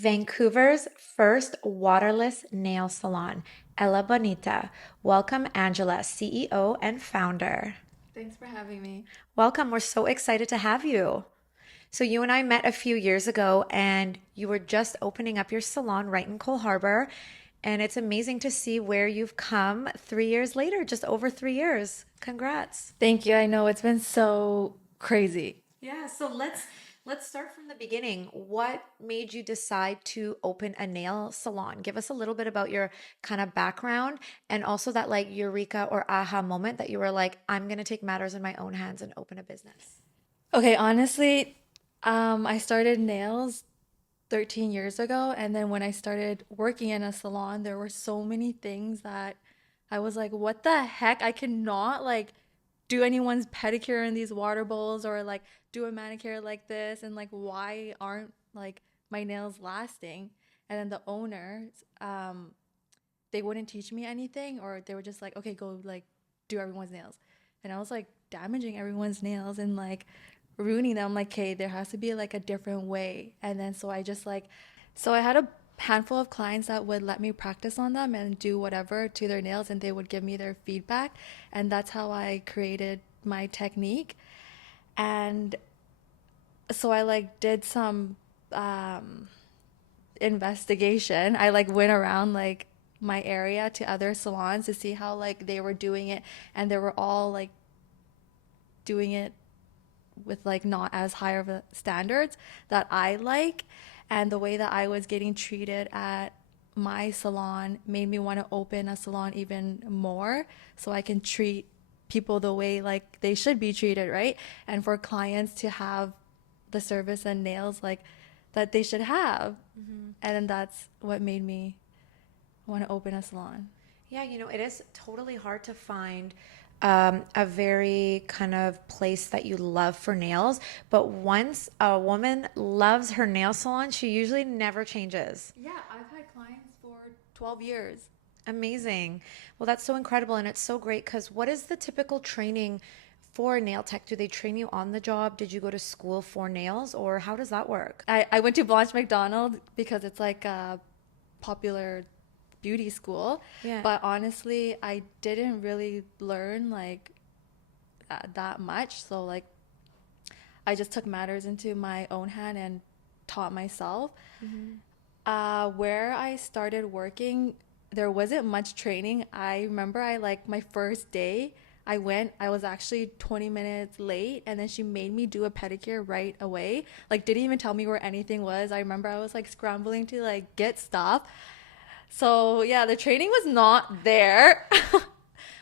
Vancouver's first waterless nail salon, Ella Bonita. Welcome, Angela, CEO and founder. Thanks for having me. Welcome. We're so excited to have you. So, you and I met a few years ago, and you were just opening up your salon right in Cole Harbor. And it's amazing to see where you've come 3 years later, just over 3 years. Congrats. Thank you. I know it's been so crazy. Yeah, so let's start from the beginning. What made you decide to open a nail salon? Give us a little bit about your kind of background and also that like eureka or aha moment that you were like, I'm gonna take matters in my own hands and open a business. Okay, honestly, I started nails 13 years ago, and then when I started working in a salon, there were so many things that I was like, what the heck? I cannot like do anyone's pedicure in these water bowls or like do a manicure like this, and like why aren't like my nails lasting? And then the owners, they wouldn't teach me anything, or they were just like, okay, go like do everyone's nails. And I was like damaging everyone's nails and like ruining them. Like, okay, there has to be like a different way. And then so I just like, so I had a handful of clients that would let me practice on them and do whatever to their nails, and they would give me their feedback. And that's how I created my technique. And so I like did some investigation. I like went around like my area to other salons to see how like they were doing it, and they were all like doing it with like not as high of a standards that I like. And the way that I was getting treated at my salon made me want to open a salon even more so I can treat people the way like they should be treated, right? And for clients to have the service and nails like that they should have. And then that's what made me want to open a salon. Yeah, it is totally hard to find a very kind of place that you love for nails. But once a woman loves her nail salon, she usually never changes. Yeah, I've had clients for 12 years. Amazing. Well, that's so incredible. And it's so great because what is the typical training for a nail tech? Do they train you on the job? Did you go to school for nails or how does that work? I went to Blanche McDonald because it's like a popular beauty school. Yeah. But honestly, I didn't really learn like that much. So, like, I just took matters into my own hand and taught myself. Where I started working, there wasn't much training. I remember I like my first day, I was actually 20 minutes late, and then she made me do a pedicure right away. Like, didn't even tell me where anything was. I remember I was like scrambling to like get stuff. So, yeah, the training was not there.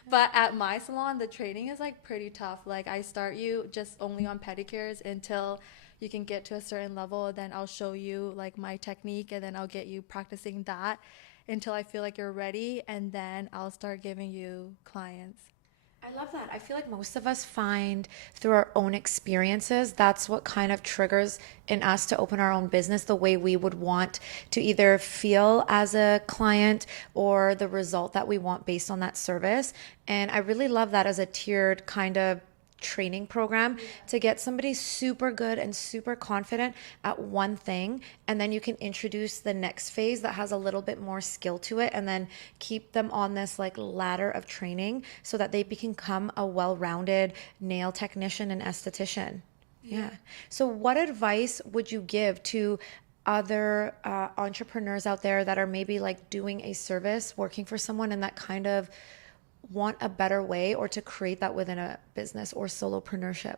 But at my salon, the training is like pretty tough. Like, I start you just only on pedicures until you can get to a certain level. Then I'll show you like my technique, and then I'll get you practicing that until I feel like you're ready. And then I'll start giving you clients. I love that. I feel like most of us find through our own experiences, that's what kind of triggers in us to open our own business the way we would want to either feel as a client or the result that we want based on that service. And I really love that as a tiered kind of training program to get somebody super good and super confident at one thing, and then you can introduce the next phase that has a little bit more skill to it, and then keep them on this like ladder of training so that they become a well-rounded nail technician and esthetician. Yeah. So what advice would you give to other entrepreneurs out there that are maybe like doing a service working for someone and that kind of want a better way or to create that within a business or solopreneurship?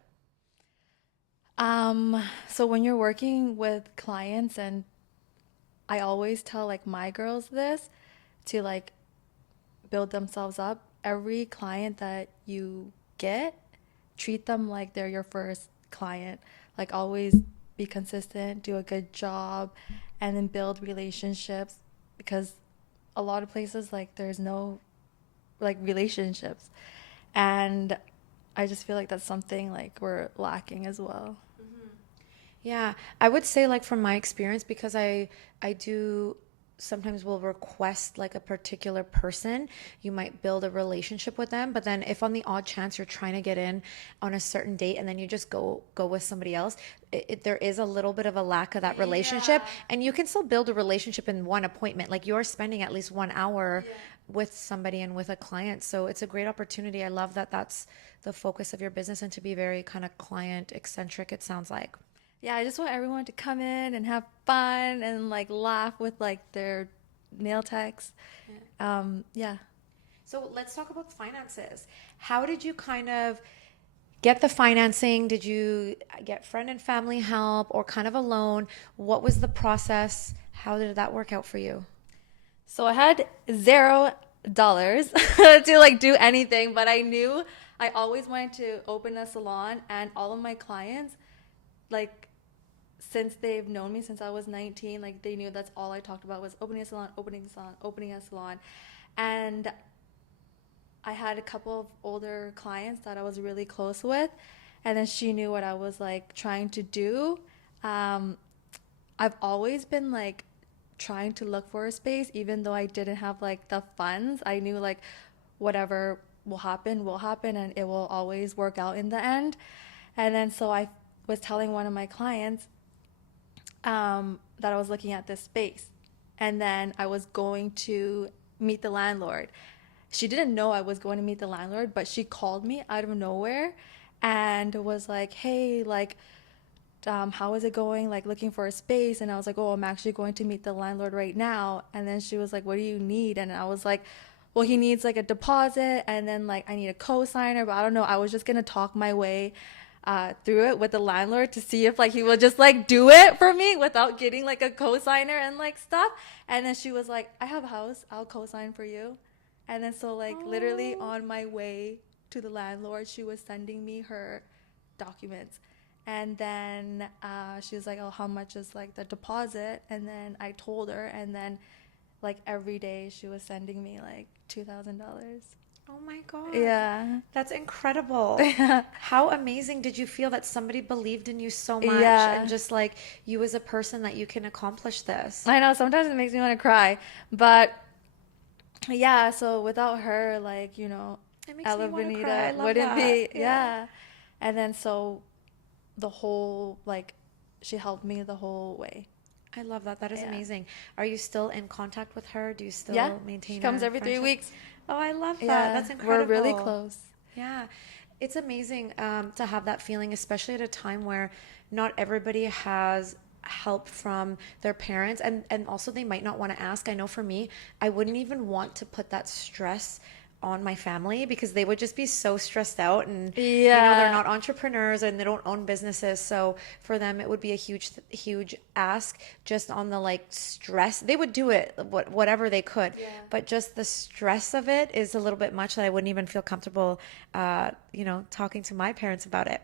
So when you're working with clients, and I always tell like my girls this to like build themselves up. Every client that you get, treat them like they're your first client. Like, always be consistent, do a good job, and then build relationships, because a lot of places like there's no like relationships. And I just feel like that's something like we're lacking as well. Yeah, I would say like from my experience because I do sometimes will request like a particular person. You might build a relationship with them, but then if on the odd chance you're trying to get in on a certain date and then you just go with somebody else, there is a little bit of a lack of that relationship, Yeah. and you can still build a relationship in one appointment. Like you're spending at least 1 hour Yeah. with somebody and with a client, so it's a great opportunity. I love that that's the focus of your business, and to be very kind of client eccentric, it sounds like. Yeah, I just want everyone to come in and have fun and like laugh with like their nail techs. Yeah. So let's talk about finances. How did you kind of get the financing? Did you get friend and family help or kind of alone? What was the process? How did that work out for you? So I had $0 to like do anything, but I knew I always wanted to open a salon, and all of my clients, like since they've known me since I was 19, like they knew that's all I talked about was opening a salon, opening a salon, opening a salon. And I had a couple of older clients that I was really close with, and then she knew what I was like trying to do. Um, I've always been like trying to look for a space, even though I didn't have like the funds. I knew like whatever will happen, and it will always work out in the end. And then so I was telling one of my clients that I was looking at this space, and then I was going to meet the landlord. She didn't know I was going to meet the landlord, but she called me out of nowhere and was like, "Hey, like, how is it going? Like, looking for a space?" And I was like, "Oh, I'm actually going to meet the landlord right now." And then she was like, "What do you need?" And I was like, "Well, he needs like a deposit, and then like I need a co-signer, but I don't know." I was just gonna talk my way through it with the landlord to see if like he would just like do it for me without getting like a co-signer and like stuff. And then she was like, "I have a house, I'll co-sign for you." And then so like literally Oh, on my way to the landlord, she was sending me her documents. And then she was like, "Oh, how much is like the deposit?" And then I told her, and then like every day she was sending me like $2,000. oh my God. Yeah. That's incredible. How amazing did you feel that somebody believed in you so much and Yeah. just like you as a person that you can accomplish this? I know sometimes it makes me want to cry, but yeah, so without her, like, It makes me Ella want to cry. I Bonita love wouldn't that. be, Yeah. yeah. And then so the whole, like, she helped me the whole way. I love that. That is Yeah. amazing. Are you still in contact with her? Do you Yeah. still She maintain comes a every three friendship? weeks. Oh, I love that. Yeah. That's We're really incredible. close. Yeah. It's amazing to have that feeling, especially at a time where not everybody has help from their parents, and also they might not want to ask. I know for me, I wouldn't even want to put that stress on my family because they would just be so stressed out, and they're Yeah. not entrepreneurs and they don't own businesses, so for them it would be a huge ask just on the like stress. They would do it whatever they could, Yeah. but just the stress of it is a little bit much that I wouldn't even feel comfortable talking to my parents about it.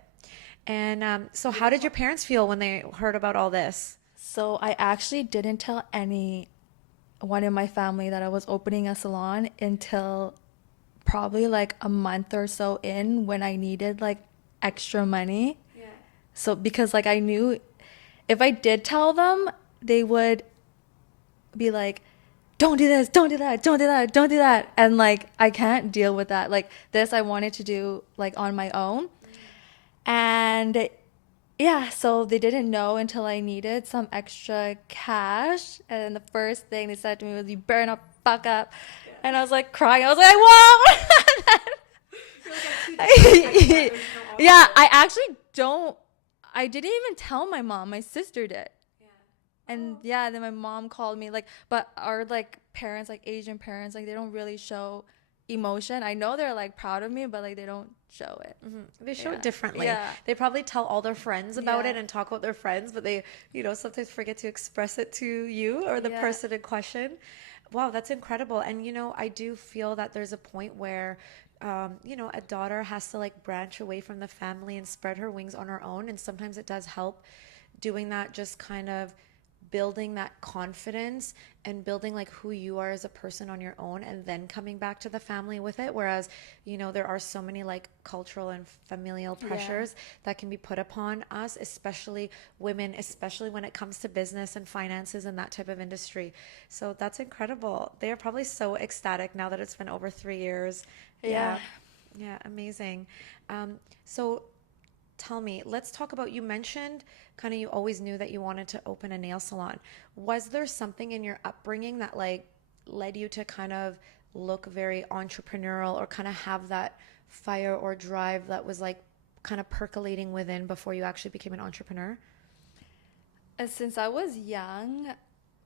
And so how did your parents feel when they heard about all this? So I actually didn't tell anyone in my family that I was opening a salon until probably like a month or so in, when I needed like extra money. Yeah. So because like I knew if I did tell them, they would be like, "Don't do this, don't do that, don't do that, don't do that." And like I can't deal with that. Like this I wanted to do like on my own. And yeah, so they didn't know until I needed some extra cash. And the first thing they said to me was, "You better not fuck up." And I was like crying. I was like, "I won't." You're like, I'm too desperate. I can't. There's no Yeah, option. I actually don't. I didn't even tell my mom. My sister did. Yeah. And Oh. yeah, then my mom called me like, but our like parents, like Asian parents, like they don't really show emotion. I know they're like proud of me, but like they don't show it. They show it Yeah. differently. Yeah. They probably tell all their friends about Yeah. it and talk about their friends, but they, sometimes forget to express it to you or the Yeah. person in question. Wow, that's incredible. And, I do feel that there's a point where, a daughter has to like branch away from the family and spread her wings on her own. And sometimes it does help doing that, just kind of building that confidence and building like who you are as a person on your own, and then coming back to the family with it. Whereas, there are so many like cultural and familial Yeah. pressures that can be put upon us, especially women, especially when it comes to business and finances and that type of industry. So that's incredible. They are probably so ecstatic now that it's been over 3 years. Yeah. Yeah. Yeah, amazing. So tell me, let's talk about, you mentioned kind of you always knew that you wanted to open a nail salon. Was there something in your upbringing that like led you to kind of look very entrepreneurial or kind of have that fire or drive that was like kind of percolating within before you actually became an entrepreneur? And since I was young,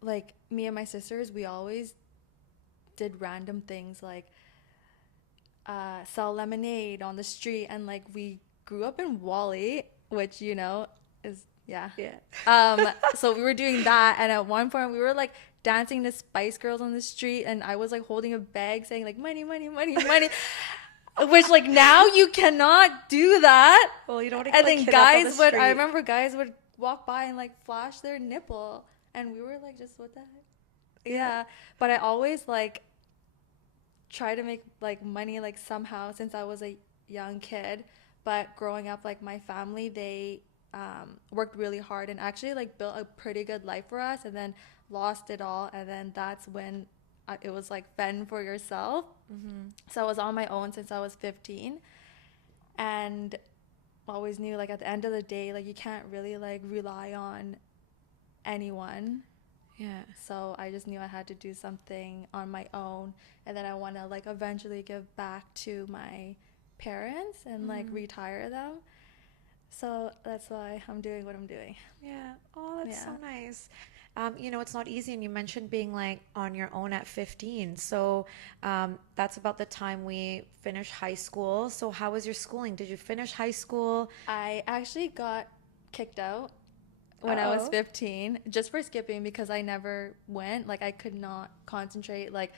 like me and my sisters, we always did random things like sell lemonade on the street, and like we grew up in Wally, which is yeah. Yeah. So we were doing that, and at one point we were like dancing to Spice Girls on the street, and I was like holding a bag saying like money, money, money, money, which like now you cannot do that. Well, you don't want to And get a then kid up on the I street. remember guys would walk by and like flash their nipple, and we were like, just what the heck? Yeah. Yeah, but I always like try to make like money like somehow since I was a young kid. But growing up, like my family, they worked really hard and actually like built a pretty good life for us, and then lost it all. And then that's when it was like fend for yourself. Mm-hmm. So I was on my own since I was 15, and always knew like at the end of the day, like you can't really like rely on anyone. Yeah. So I just knew I had to do something on my own, and then I want to like eventually give back to my parents and like Mm-hmm. retire them. So that's why I'm doing what I'm doing. Yeah. Oh, that's so Yeah. nice. It's not easy. And you mentioned being like on your own at 15. So that's about the time we finished high school. So how was your schooling? Did you finish high school? I actually got kicked out when I was Uh-oh. 15 just for skipping because I never went. Like I could not concentrate. Like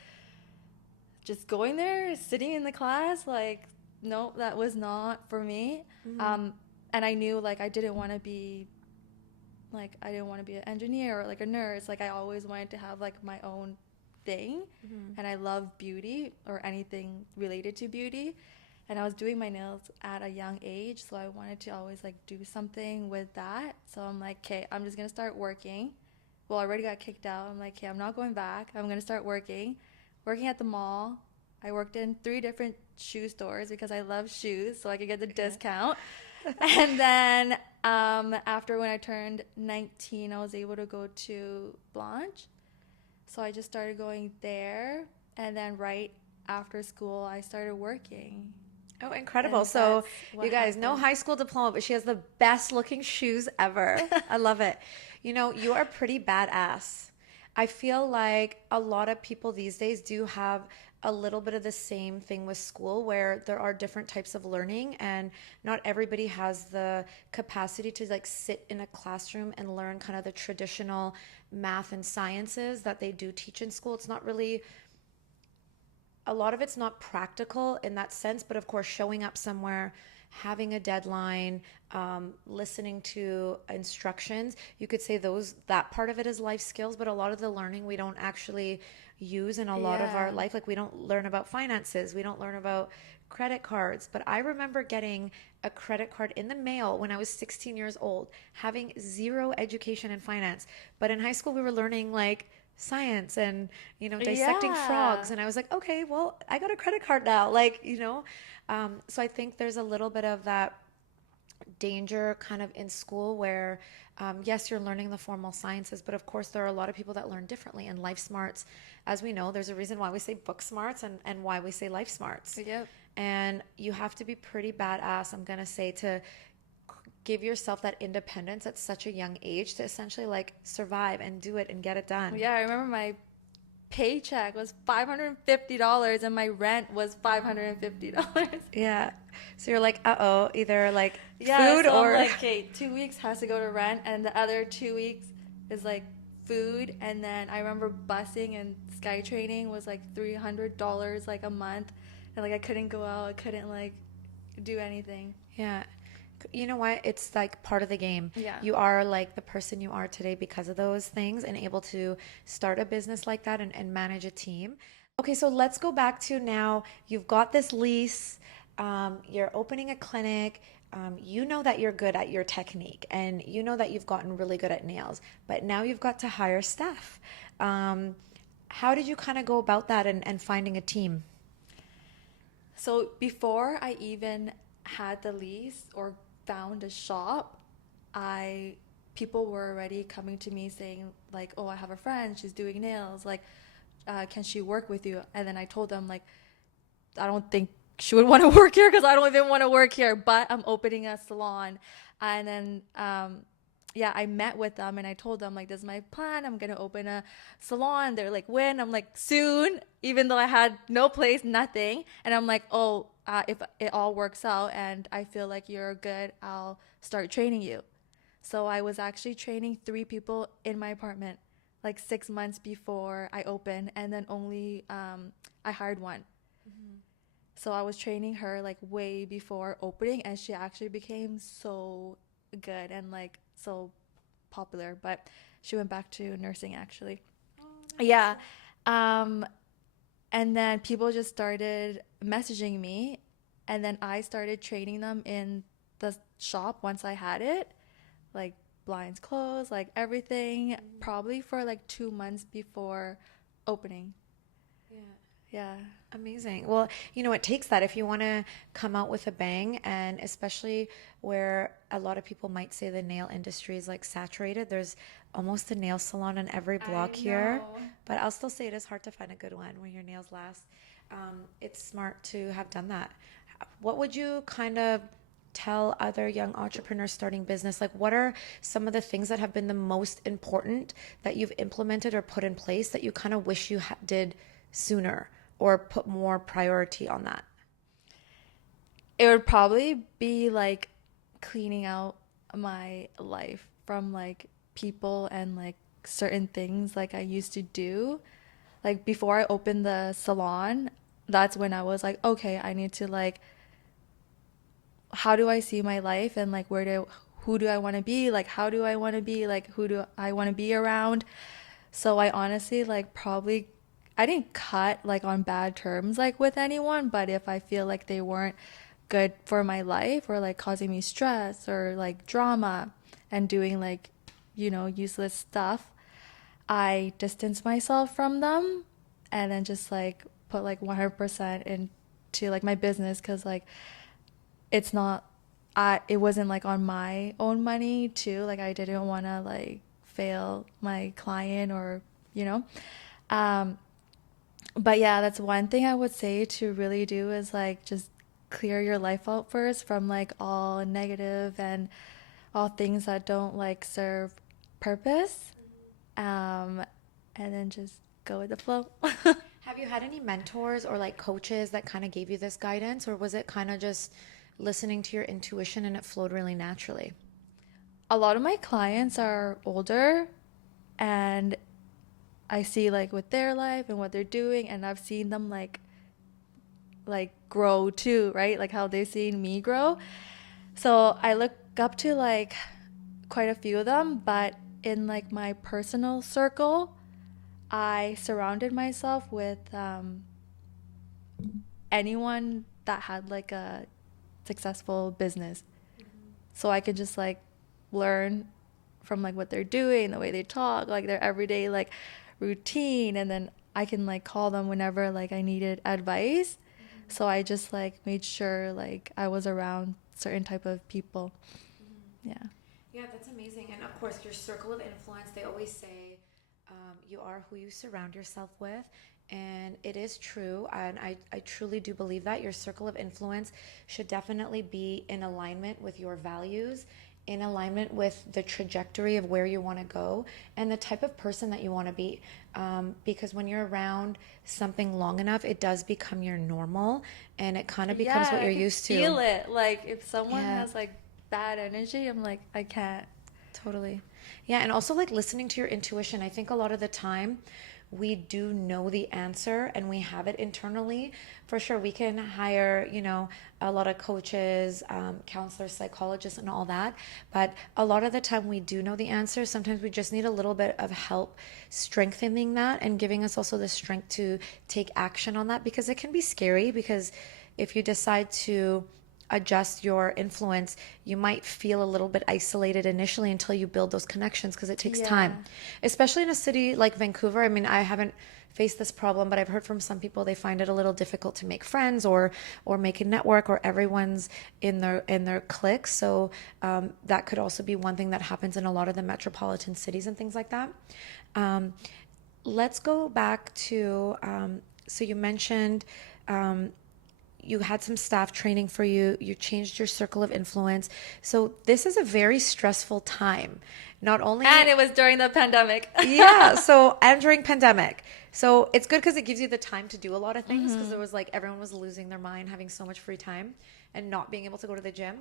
just going there, sitting in the class, like no, that was not for me. Mm-hmm. Um, and I knew like I didn't want to be an engineer or like a nurse. Like I always wanted to have like my own thing, Mm-hmm. and I love beauty or anything related to beauty. And I was doing my nails at a young age, so I wanted to always like do something with that. So I'm like, okay, I'm just gonna start working. Well, I already got kicked out. I'm like, okay, I'm not going back. I'm gonna start working at the mall. I worked in 3 different shoe stores because I love shoes, so I could get the Yeah. discount. And then after when I turned 19, I was able to go to Blanche. So I just started going there. And then right after school, I started working. Oh, incredible. And So that's you what guys, no happened. high school diploma, but she has the best looking shoes ever. I love it. You are pretty badass. I feel like a lot of people these days do have a little bit of the same thing with school where there are different types of learning, and not everybody has the capacity to like sit in a classroom and learn kind of the traditional math and sciences that they do teach in school. It's not really, a lot of it's not practical in that sense, but of course, showing up somewhere, having a deadline, listening to instructions, you could say that part of it is life skills, but a lot of the learning we don't actually use in a lot of our Yeah. life. Like we don't learn about finances, we don't learn about credit cards. But I remember getting a credit card in the mail when I was 16 years old, having zero education in finance. But in high school, we were learning like science and dissecting frogs, Yeah. and I was like, okay, well, I got a credit card now, like, so I think there's a little bit of that danger kind of in school where yes, you're learning the formal sciences, but of course there are a lot of people that learn differently. And life smarts, as we know, there's a reason why we say book smarts and why we say life smarts. Yep. And you have to be pretty badass, I'm gonna say, to give yourself that independence at such a young age to essentially like survive and do it and get it done. Yeah, I remember my paycheck was $550 and my rent was $550. Yeah. So you're like, uh-oh, either like Yeah, food so I'm or like, okay, 2 weeks has to go to rent, and the other 2 weeks is like food. And then I remember busing and sky training was like $300 like a month, and like I couldn't go out, I couldn't like do anything. yeah. You know what? It's like part of the game. Yeah. You are like the person you are today because of those things and able to start a business like that and manage a team. Okay, so let's go back to now. You've got this lease, you're opening a clinic. You know that you're good at your technique and you know that you've gotten really good at nails, but now you've got to hire staff. Um, how did you kind of go about that and finding a team? So before I even had the lease or found a shop, I people were already coming to me saying like, "Oh, I have a friend. She's doing nails. Like, can she work with you?" And then I told them like, I don't think she would want to work here because I don't even want to work here, but I'm opening a salon. And then, yeah, I met with them and I told them, like, this is my plan. I'm going to open a salon. They're like, when? I'm like, soon, even though I had no place, nothing. And I'm like, oh, if it all works out and I feel like you're good, I'll start training you. So I was actually training 3 people in my apartment like 6 months before I opened, and then only I hired one. So I was training her like way before opening, and she actually became so good and like so popular. But she went back to nursing actually. Oh, nice. Yeah. Um, and then people just started messaging me, and then I started training them in the shop once I had it, like blinds closed, like everything, probably for like 2 months before opening. Yeah. Yeah. Amazing. Well, it takes that if you want to come out with a bang, and especially where a lot of people might say the nail industry is like saturated. There's almost a nail salon on every I block here, know. but I'll still say it is hard to find a good one where your nails last. It's smart to have done that. What would you kind of tell other young entrepreneurs starting business? Like, what are some of the things that have been the most important that you've implemented or put in place that you kind of wish you did sooner or put more priority on that? It would probably be like cleaning out my life from like people and like certain things like I used to do. Like before I opened the salon, that's when I was like, okay, I need to like, how do I see my life and like who do I want to be? Like, how do I want to be? Like, who do I want to be around? So I honestly like probably I didn't cut like on bad terms like with anyone, but if I feel like they weren't good for my life or like causing me stress or like drama and doing like, useless stuff, I distance myself from them and then just like put like 100% into like my business because like it's not it wasn't like on my own money too. Like I didn't want to like fail my client or you know um but yeah, that's one thing I would say to really do is like just clear your life out first from like all negative and all things that don't like serve purpose. um and then just go with the flow. Have you had any mentors or like coaches that kind of gave you this guidance, or was it kind of just listening to your intuition and it flowed really naturally? A lot of my clients are older, and I see like with their life and what they're doing, and I've seen them like grow too, right? Like how they've seen me grow. So I look up to like quite a few of them, but in like my personal circle, I surrounded myself with anyone that had like a successful business. So I could just like learn from like what they're doing, the way they talk, like their everyday like routine, and then I can like call them whenever like I needed advice. So I just like made sure like I was around certain type of people. Yeah. Yeah, that's amazing. And of course, your circle of influence, they always say you are who you surround yourself with. And it is true. And I truly do believe that your circle of influence should definitely be in alignment with your values, in alignment with the trajectory of where you want to go, and the type of person that you want to be. Because when you're around something long enough, it does become your normal and it kind of becomes what Yeah, I you're can used to. feel it. Like if someone Yeah. has like bad energy, I'm like I can't. Totally. Yeah, and also like listening to your intuition. I think a lot of the time we do know the answer and we have it internally, for sure we can hire, a lot of coaches, counselors, psychologists, and all that. But a lot of the time we do know the answer. Sometimes we just need a little bit of help strengthening that and giving us also the strength to take action on that, because it can be scary. Because if you decide to adjust your influence, you might feel a little bit isolated initially until you build those connections, because it takes Yeah. time, especially in a city like Vancouver. I mean, I haven't faced this problem, but I've heard from some people they find it a little difficult to make friends or make a network, or everyone's in their clique. So that could also be one thing that happens in a lot of the metropolitan cities and things like that. Um, let's go back to so you mentioned you had some staff training for you, you changed your circle of influence. So this is a very stressful time. Not And only it was during the pandemic. yeah, so and during pandemic. So it's good because it gives you the time to do a lot of things, because Mm-hmm. there was like everyone was losing their mind, having so much free time and not being able to go to the gym.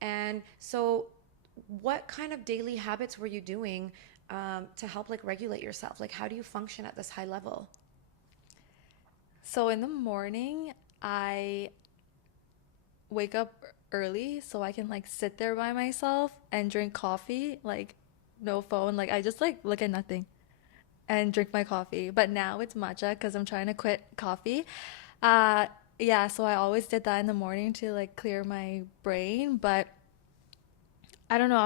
And so what kind of daily habits were you doing to help like regulate yourself? Like how do you function at this high level? So in the morning, I wake up early so I can like sit there by myself and drink coffee, like no phone. Like I just like look at nothing and drink my coffee. But now it's matcha because I'm trying to quit coffee. Uh, yeah, so I always did that in the morning to like clear my brain. But I don't know,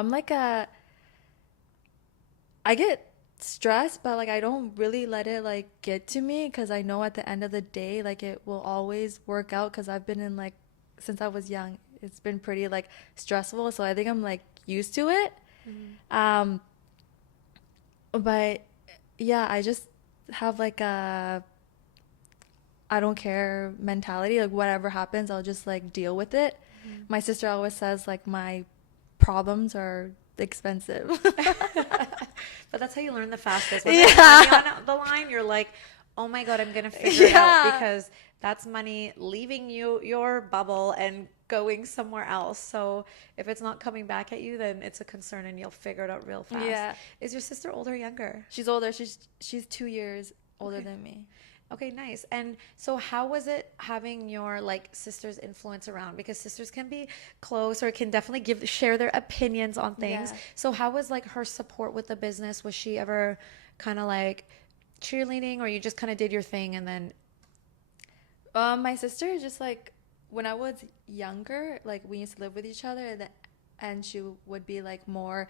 I get stressed, but like I don't really let it like get to me because I know at the end of the day, like it will always work out because I've been in like since I was young, it's been pretty like stressful. So I think I'm like used to it. Mm-hmm. Um, but yeah, I just have like a I don't care mentality. Like whatever happens, I'll just like deal with it. Mm-hmm. My sister always says like my problems are expensive. But that's how you learn the fastest. When there's money Yeah. on the line, you're like, oh my God, I'm gonna figure it out, Yeah. because that's money leaving your bubble and going somewhere else. So if it's not coming back at you, then it's a concern and you'll figure it out real fast. Yeah. Is your sister older or younger? She's older. She's 2 years older Okay. than me. Okay, nice. And so how was it having your like sister's influence around? Because sisters can be close or can definitely share their opinions on things. Yeah. So how was like her support with the business? Was she ever kind of like cheerleading, or you just kind of did your thing and then My sister is just like when I was younger, like we used to live with each other, and she would be like more,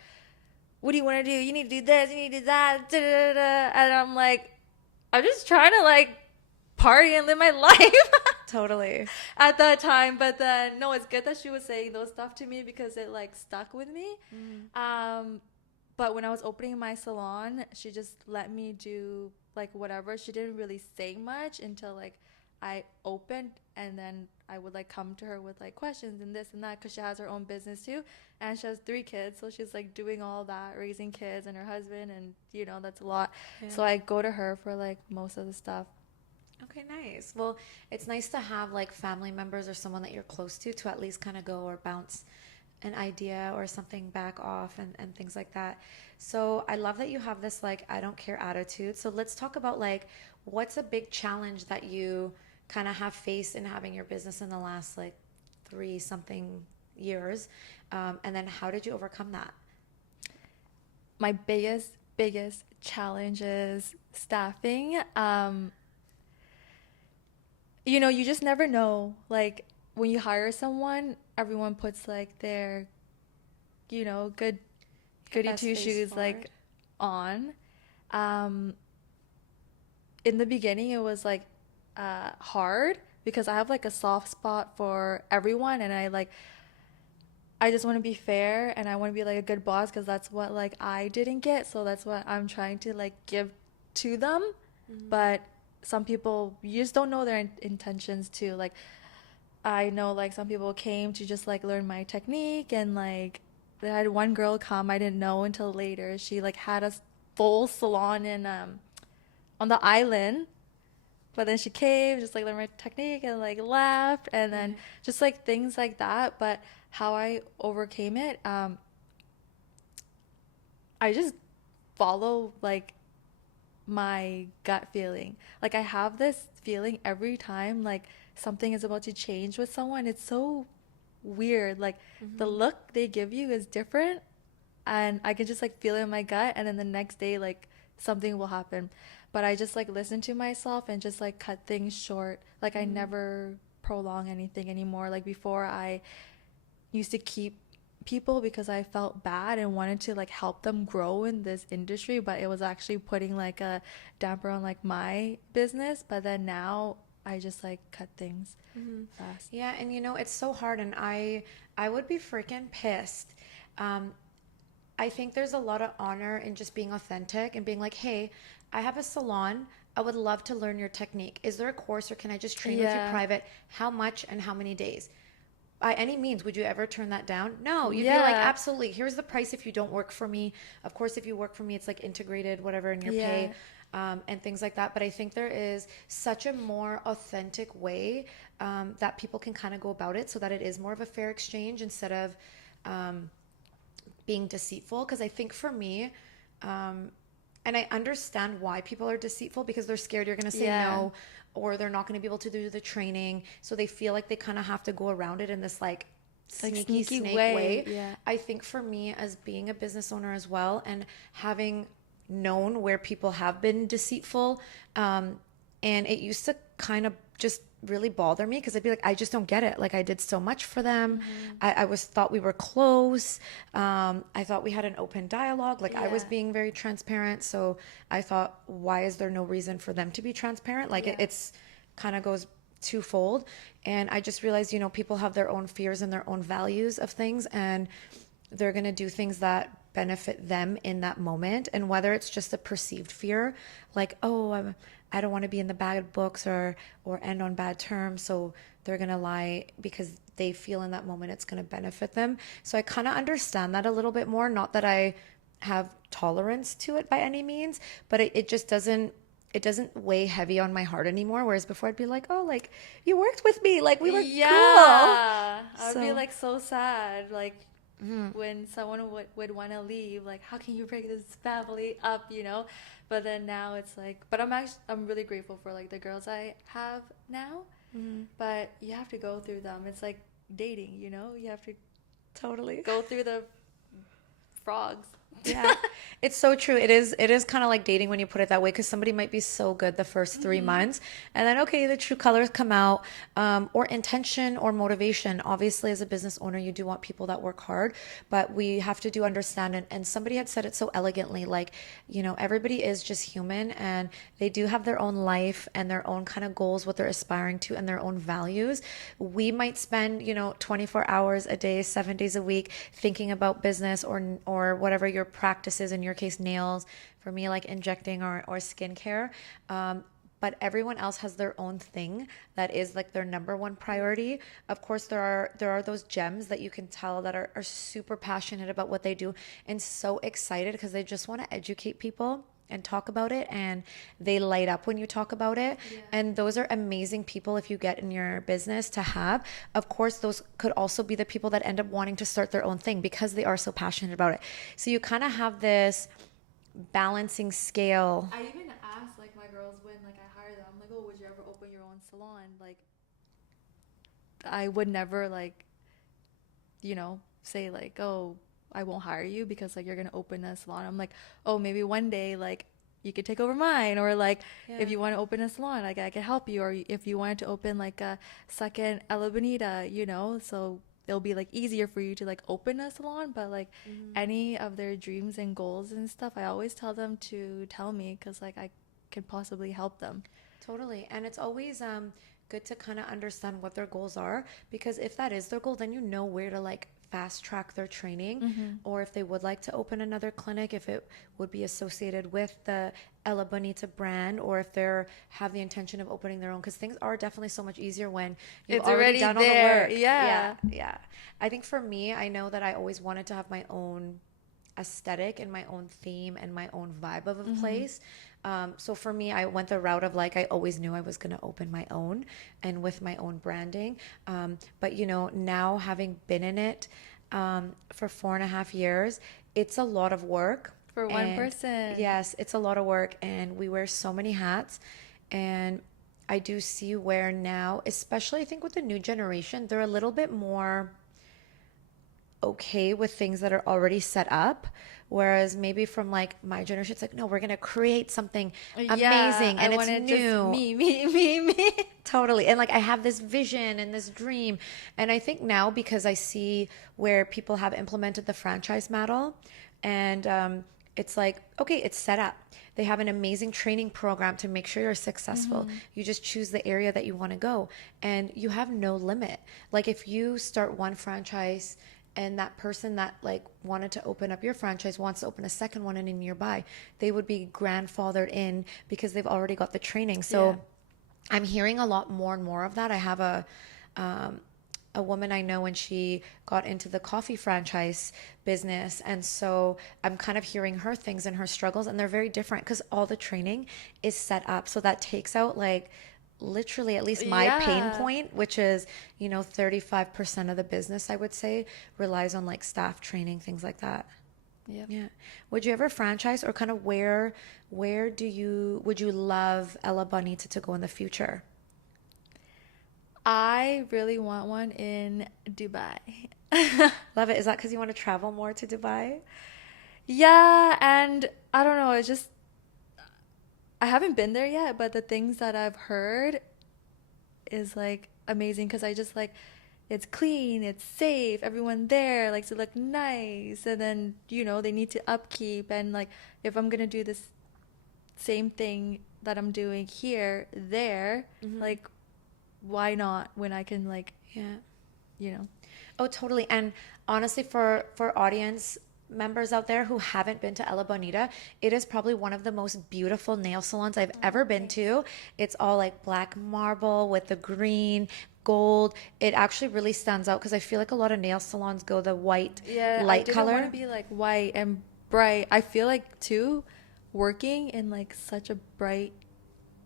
"What do you want to do? You need to do this. You need to do that." Da, da, da, da. And I'm like, I'm just trying to like party and live my life totally? at that time. But then no, it's good that she was saying those stuff to me because it like stuck with me. Mm, Um, but when I was opening my salon, she just let me do like whatever. She didn't really say much until like I opened, and then I would like come to her with like questions and this and that because she has her own business too, and she has 3 kids, so she's like doing all that, raising kids and her husband, and that's a lot. yeah. So I go to her for like most of the stuff. Okay, nice. Well, it's nice to have like family members or someone that you're close to at least kind of go or bounce an idea or something back off, and things like that. So I love that you have this like I don't care attitude. So let's talk about like what's a big challenge that you kind of have faced in having your business in the last like 3 something years, and then how did you overcome that? My biggest challenge is staffing. You just never know. Like when you hire someone, everyone puts like their, good goody Best two face shoes forward. like on. Um, in the beginning, it was like hard because I have like a soft spot for everyone, and I just want to be fair and I want to be like a good boss because that's what like I didn't get, so that's what I'm trying to like give to them. Mm-hmm. But some people you just don't know their intentions too. Like I know like some people came to just like learn my technique, and like they had one girl come I didn't know until later. She like had a full salon in on the island, but then she came, just like learned my technique and like left, and then Right. just like things like that. But how I overcame it, I just follow like my gut feeling. Like I have this feeling every time like something is about to change with someone. It's so weird. Like the Mm-hmm. look they give you is different, and I can just like feel it in my gut, and then the next day like something will happen. But I just like listen to myself and just like cut things short. Like I Mm-hmm. never prolong anything anymore. Like before I used to keep people because I felt bad and wanted to like help them grow in this industry, but it was actually putting like a damper on like my business. But then now I just like cut things Mm-hmm. fast. Yeah, and it's so hard, and I would be freaking pissed. Um, I think there's a lot of honor in just being authentic and being like, hey, I have a salon. I would love to learn your technique. Is there a course or can I just train with you Yeah. private? How much and how many days? By any means, would you ever turn that down? No, you'd be like, Yeah. absolutely. Here's the price if you don't work for me. Of course, if you work for me, it's like integrated, whatever, in your pay, Yeah. and things like that. But I think there is such a more authentic way that people can kind of go about it so that it is more of a fair exchange instead of um, being deceitful. Because I think for me, and I understand why people are deceitful because they're scared you're going to say Yeah. no or they're not going to be able to do the training. So they feel like they kind of have to go around it in this like Like sneaky sneaky snake way. way. Yeah. I think for me, as being a business owner as well, and having known where people have been deceitful, and it used to kind of just really bother me because I'd be like, I just don't get it. Like I did so much for them. Mm-hmm. I was thought we were close. I thought we had an open dialogue. Like I was Yeah. being very transparent. So I thought, why is there no reason for them to be transparent? Like Yeah. it's kind of goes twofold. And I just realized, people have their own fears and their own values of things, and they're going to do things that benefit them in that moment. And whether it's just a perceived fear, like, oh, I don't want to be in the bad books or end on bad terms, so they're going to lie because they feel in that moment it's going to benefit them. So I kind of understand that a little bit more. Not that I have tolerance to it by any means, but it just doesn't weigh heavy on my heart anymore. Whereas before I'd be like, oh, like you worked with me, like we were cool. Yeah. I would be So like so sad. Like mm, when someone would want to leave, like how can you break this family up, you know? But then now it's like, but I'm really grateful for like the girls I have now. mm, But you have to go through them. It's like dating, you know? You have to totally. go through the frogs. Yeah, it's so true. It is kind of like dating when you put it that way because somebody might be so good the first three Mm-hmm. months and then okay, the true colors come out, or intention or motivation. Obviously, as a business owner, you do want people that work hard, but we have to do understand, and somebody had said it so elegantly, like, everybody is just human and they do have their own life and their own kind of goals, what they're aspiring to, and their own values. We might spend, 24 hours a day, 7 days a week thinking about business or whatever your practice is, in your case, nails, for me, like injecting or skincare. But everyone else has their own thing that is like their number one priority. Of course, there are those gems that you can tell that are super passionate about what they do and so excited because they just want to educate people and talk about it, and they light up when you talk about it. Yeah. And those are amazing people if you get in your business to have. Of course, those could also be the people that end up wanting to start their own thing because they are so passionate about it. So you kind of have this balancing scale. I even asked like my girls when like I hired them, I'm like, oh, would you ever open your own salon? Like I would never like, say like, oh, I won't hire you because like you're gonna open a salon. I'm like, oh, maybe one day like you could take over mine, or like Yeah. if you want to open a salon, like I can help you, or if you wanted to open like a second Ella Bonita, so it'll be like easier for you to like open a salon. But like Mhm. any of their dreams and goals and stuff, I always tell them to tell me because like I can possibly help them. Totally. And it's always good to kind of understand what their goals are, because if that is their goal, then you know where to like fast track their training, Mm-hmm. or if they would like to open another clinic, if it would be associated with the Ella Bonita brand, or if they're have the intention of opening their own, because things are definitely so much easier when you've It's already already done all the there. work. Yeah, Yeah. yeah. I think for me, I know that I always wanted to have my own aesthetic and my own theme and my own vibe of a Mm-hmm. place. So for me, I went the route of like, I always knew I was going to open my own and with my own branding. But now having been in it for 4.5 years, it's a lot of work. For one And person. yes, it's a lot of work and we wear so many hats. And I do see where now, especially I think with the new generation, they're a little bit more okay with things that are already set up. Whereas maybe from like my generation, it's like, no, we're gonna create something Yeah, amazing I and it's want it just new. me. Totally. And like I have this vision and this dream. And I think now because I see where people have implemented the franchise model and it's like, okay, it's set up. They have an amazing training program to make sure you're successful. Mm-hmm. You just choose the area that you want to go and you have no limit. Like if you start one franchise and that person that like wanted to open up your franchise wants to open a second one in a nearby, they would be grandfathered in because they've already got the training. Yeah. So I'm hearing a lot more and more of that. I have um, a woman I know and she got into the coffee franchise business. And so I'm kind of hearing her things and her struggles, and they're very different because all the training is set up. So that takes out like literally at least my pain Yeah. point, which is, 35% of the business, I would say, relies on like staff training, things like that. Yep. Yeah. Would you ever franchise or kind of where would you love Ella Bonita to go in the future? I really want one in Dubai. Love it. Is that because you want to travel more to Dubai? Yeah, and I don't know, it's just I haven't been there yet, but the things that I've heard is like amazing because I just like it's clean, it's safe, everyone there likes to look nice, and then they need to upkeep and like if I'm gonna do this same thing that I'm doing here, there, Hmm. like why not when I can like, Yeah. you know. Oh, totally. And honestly, for audience members out there who haven't been to Ella Bonita, it is probably one of the most beautiful nail salons I've ever Oh, been thanks. to. It's all like black marble with the green, gold. It actually really stands out because I feel like a lot of nail salons go the white Yeah, I light didn't want to color. be like white and bright. I feel like too, working in like such a bright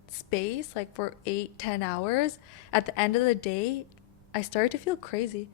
space, like for 8, 10 hours, at the end of the day, I started to feel crazy.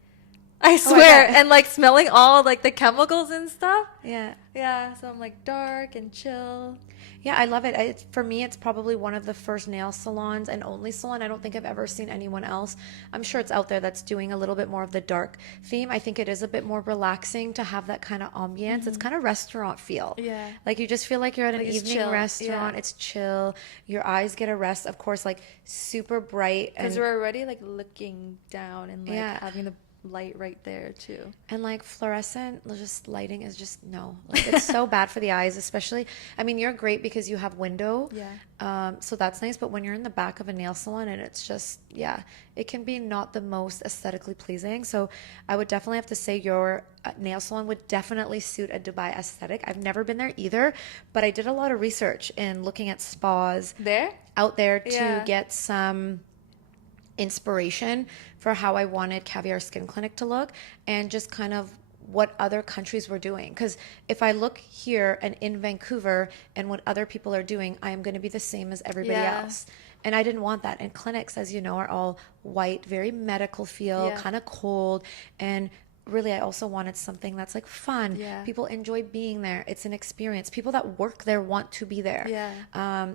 I Oh, I swear. bet. And like smelling all like the chemicals and stuff. Yeah. Yeah, so I'm like dark and chill. Yeah, I love it. For me, it's probably one of the first nail salons and only salon. I don't think I've ever seen anyone else. I'm sure it's out there that's doing a little bit more of the dark theme. I think it is a bit more relaxing to have that kind of ambience. It's Hmm. kind of restaurant feel. Yeah. Like you just feel like you're at an Like it's evening chill. Yeah. restaurant. It's chill. Your eyes get a rest. Of course, like super bright Because and we're already like looking down and like yeah. having the light right there too. And like fluorescent, just lighting is just no. Like it's so bad for the eyes, especially. I mean, you're great because you have window, Yeah. so that's nice. But when you're in the back of a nail salon and it's just, yeah, it can be not the most aesthetically pleasing. So I would definitely have to say your nail salon would definitely suit a Dubai aesthetic. I've never been there either, but I did a lot of research in looking at spas There? out there to Yeah. get some inspiration for how I wanted Caviar Skin Clinic to look and just kind of what other countries were doing. Because if I look here and in Vancouver and what other people are doing, I am going to be the same as everybody Yeah. else. And I didn't want that. And clinics, as you know, are all white, very medical feel, Yeah. kind of cold. And really, I also wanted something that's like fun. Yeah. People enjoy being there. It's an experience. People that work there want to be there. Yeah.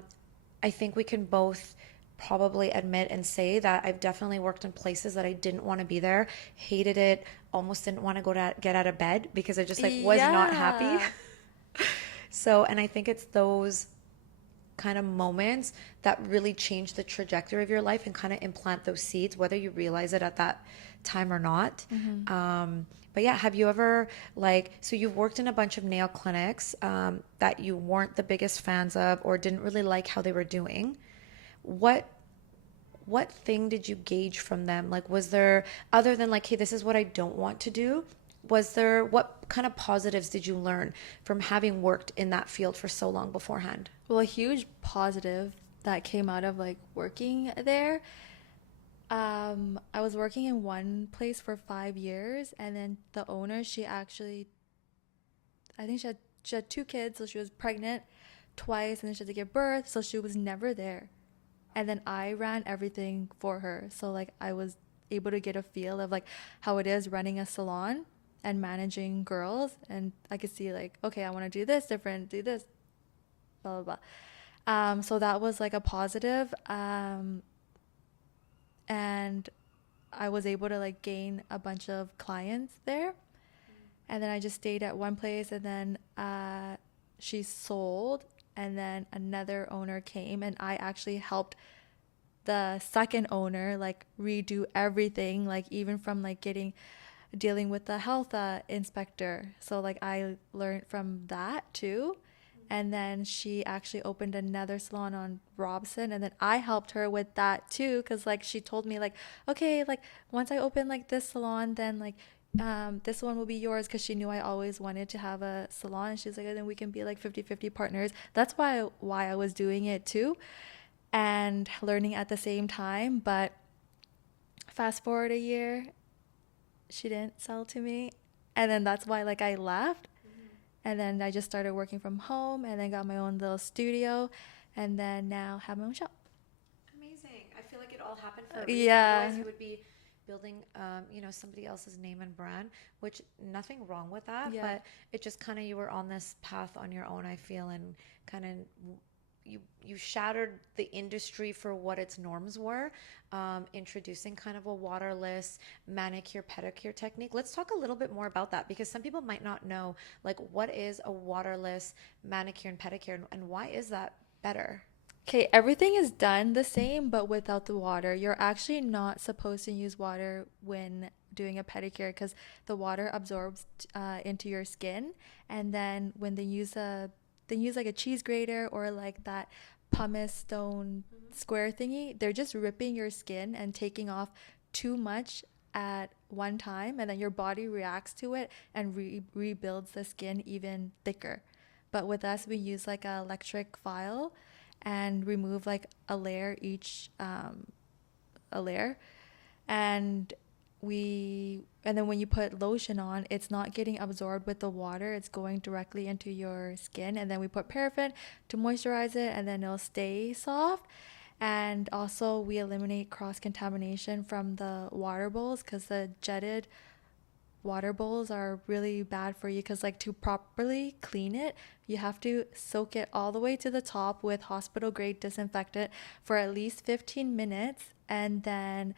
I think we can both probably admit and say that I've definitely worked in places that I didn't want to be there, hated it, almost didn't want to get out of bed because I just like was not happy. Yeah. So, and I think it's those kind of moments that really change the trajectory of your life and kind of implant those seeds, whether you realize it at that time or not. Hmm. But yeah, have you ever like, so you've worked in a bunch of nail clinics that you weren't the biggest fans of or didn't really like how they were doing. What what thing did you gauge from them? Like, was there, other than like, hey, this is what I don't want to do, was there, what kind of positives did you learn from having worked in that field for so long beforehand? Well, a huge positive that came out of like working there. I was working in one place for 5 years, and then the owner, she actually, I think she had 2 kids, so she was pregnant twice, and then she had to give birth, so she was never there. And then I ran everything for her, so like I was able to get a feel of like how it is running a salon, and managing girls, and I could see like, okay, I want to do this different, do this, blah blah blah. So that was like a positive, and I was able to like gain a bunch of clients there. And then I just stayed at one place, and then she sold, and then another owner came, and I actually helped the second owner like redo everything, like even from like getting dealing with the health inspector. So like I learned from that too. And then she actually opened another salon on Robson, and then I helped her with that too, because like she told me like, okay, like once I open like this salon, then like this one will be yours, because she knew I always wanted to have a salon. And she's like, and then we can be like 50-50 partners. That's why I was doing it too, and learning at the same time. But fast forward a year, she didn't sell to me, and then that's why like I left. And then I just started working from home, and then got my own little studio, and then now have my own shop. Amazing. I feel like it all happened for a reason. Otherwise, Yeah. you would be building, somebody else's name and brand, which nothing wrong with that, Yeah. but it just kind of you were on this path on your own, I feel, and kind of you shattered the industry for what its norms were, introducing kind of a waterless manicure pedicure technique. Let's talk a little bit more about that, because some people might not know, like, what is a waterless manicure and pedicure, and why is that better? Okay, everything is done the same, but without the water. You're actually not supposed to use water when doing a pedicure, because the water absorbs into your skin, and then when they use like a cheese grater or like that pumice stone square thingy, they're just ripping your skin and taking off too much at one time, and then your body reacts to it and rebuilds the skin even thicker. But with us, we use like an electric file and remove like a layer each, a layer, and and then when you put lotion on, it's not getting absorbed with the water, it's going directly into your skin. And then we put paraffin to moisturize it, and then it'll stay soft. And also we eliminate cross contamination from the water bowls, because the jetted water bowls are really bad for you, because like to properly clean it, you have to soak it all the way to the top with hospital grade disinfectant for at least 15 minutes, and then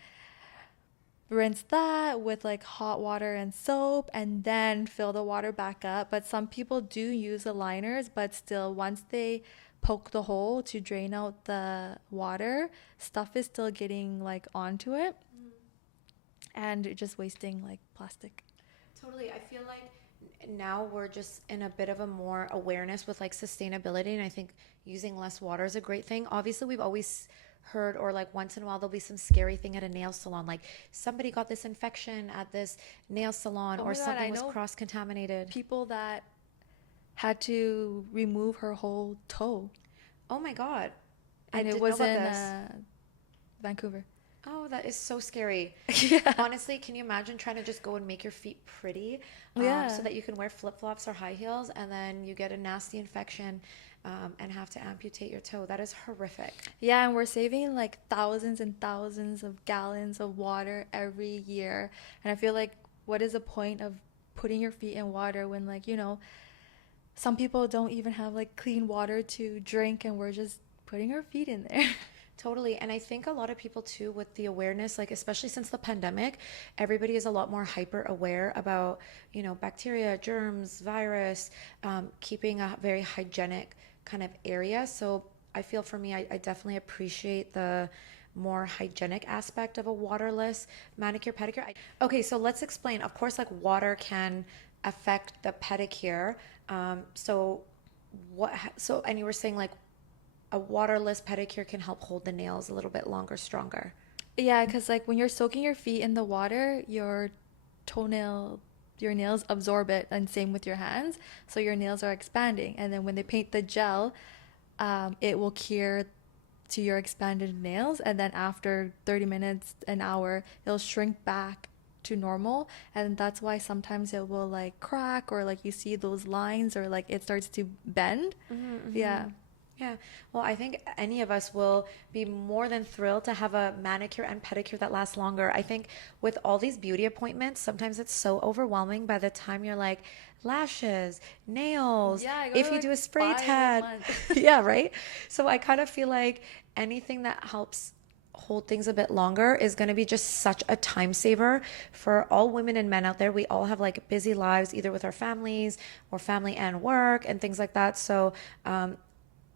rinse that with like hot water and soap, and then fill the water back up. But some people do use the liners, but still, once they poke the hole to drain out the water, stuff is still getting like onto it, and just wasting like plastic. Totally. I feel like now we're just in a bit of a more awareness with like sustainability. And I think using less water is a great thing. Obviously, we've always heard, or like once in a while, there'll be some scary thing at a nail salon. Like somebody got this infection at this nail salon, Oh or my God, something I was know cross contaminated. people that had to remove her whole toe, Oh my God. I and it didn't know was about in this. Vancouver. Oh, that is so scary. Yeah. Honestly, can you imagine trying to just go and make your feet pretty, so Yeah. that you can wear flip-flops or high heels, and then you get a nasty infection, and have to amputate your toe? That is horrific. Yeah, and we're saving like thousands and thousands of gallons of water every year. And I feel like, what is the point of putting your feet in water when, like, some people don't even have like clean water to drink, and we're just putting our feet in there. Totally. And I think a lot of people too, with the awareness, like especially since the pandemic, everybody is a lot more hyper aware about, bacteria, germs, virus, keeping a very hygienic kind of area. So I feel for me, I definitely appreciate the more hygienic aspect of a waterless manicure pedicure. Okay, so let's explain. Of course, like water can affect the pedicure. So and you were saying like a waterless pedicure can help hold the nails a little bit longer, stronger. Yeah, because like when you're soaking your feet in the water, toenail, your nails absorb it, and same with your hands. So your nails are expanding. And then when they paint the gel, it will cure to your expanded nails. And then after 30 minutes, an hour, it'll shrink back to normal. And that's why sometimes it will like crack, or like you see those lines, or like it starts to bend. Yeah. Yeah. Well, I think any of us will be more than thrilled to have a manicure and pedicure that lasts longer. I think with all these beauty appointments, sometimes it's so overwhelming by the time you're like, lashes, nails, Yeah, I go to if you like do a spray 5 a tan. month. Yeah, right? So I kind of feel like anything that helps hold things a bit longer is going to be just such a time saver for all women and men out there. We all have like busy lives, either with our families or family and work and things like that. So,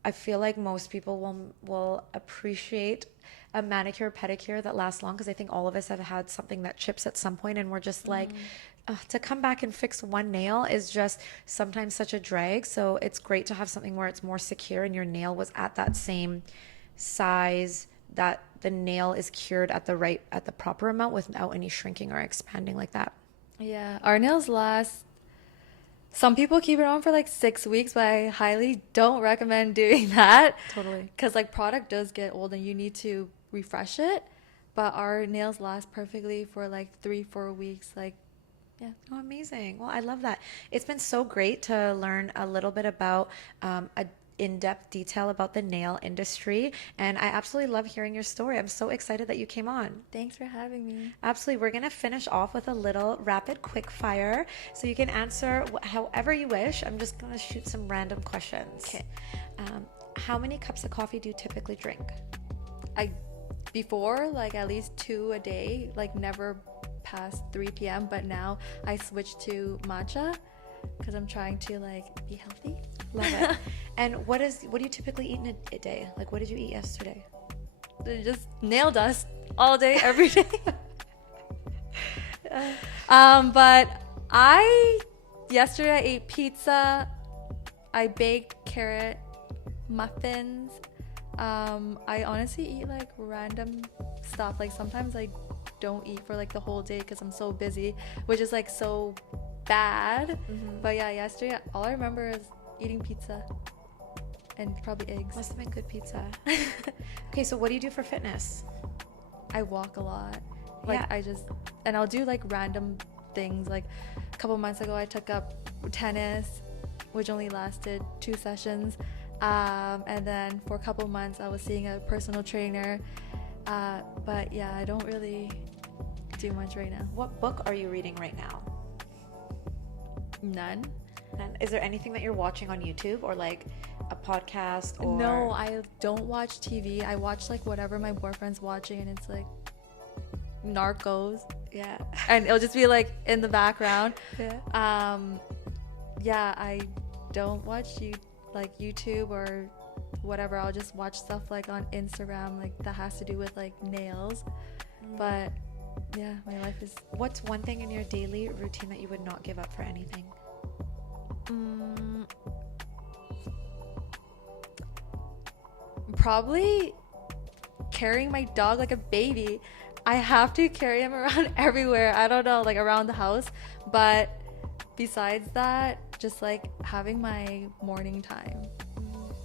I feel like most people will appreciate a manicure pedicure that lasts long because I think all of us have had something that chips at some point and we're just like to come back and fix one nail is just sometimes such a drag. So it's great to have something where it's more secure and your nail was at that same size, that the nail is cured at the proper amount without any shrinking or expanding like that. Yeah, our nails last. Some people keep it on for like 6 weeks, but I highly don't recommend doing that Totally. because like product does get old and you need to refresh it. But our nails last perfectly for like 3, 4 weeks. Like, yeah. Oh, amazing. Well, I love that. It's been so great to learn a little bit about a in-depth detail about the nail industry, and I absolutely love hearing your story. I'm so excited that you came on. Thanks for having me. Absolutely. We're going to finish off with a little rapid quick fire so you can answer however you wish. I'm just going to shoot some random questions. Okay. How many cups of coffee do you typically drink? I before like at least 2 a day, like never past 3 p.m. But now I switched to matcha because I'm trying to like be healthy. Love it. And what do you typically eat in a day? Like what did you eat yesterday? Just nail dust all day, every day. But I yesterday I ate pizza. I baked carrot muffins. I honestly eat like random stuff. Like sometimes I don't eat for like the whole day because I'm so busy, which is like so bad. But yeah, yesterday all I remember is eating pizza and probably eggs. Must have been good pizza. Okay, so what do you do for fitness? I walk a lot. Like Yeah. and I'll do like random things. Like a couple months ago, I took up tennis, which only lasted 2 sessions. And then for a couple months, I was seeing a personal trainer. But yeah, I don't really do much right now. What book are you reading right now? None. And is there anything that you're watching on YouTube or like a podcast or No, I don't watch TV. I watch like whatever my boyfriend's watching, and it's like Narcos, Yeah. and it'll just be like in the background. Yeah. Yeah, I don't watch like YouTube or whatever. I'll just watch stuff like on Instagram, like that has to do with like nails. But yeah, my life is What's one thing in your daily routine that you would not give up for anything? probably carrying my dog like a baby. I have to carry him around everywhere. I don't know, like around the house. But besides that, just like having my morning time.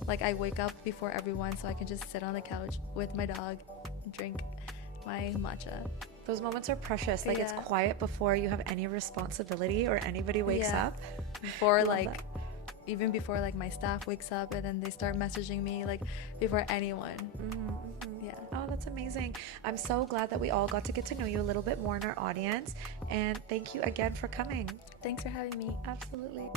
Like I wake up before everyone so I can just sit on the couch with my dog and drink my matcha. Those moments are precious. Like it's Yeah. quiet before you have any responsibility or anybody wakes Yeah. up. Before Love like that. even before like my staff wakes up, and then they start messaging me like before anyone. Yeah. Oh, that's amazing. I'm so glad that we all got to get to know you a little bit more in our audience. And thank you again for coming. Thanks for having me. Absolutely.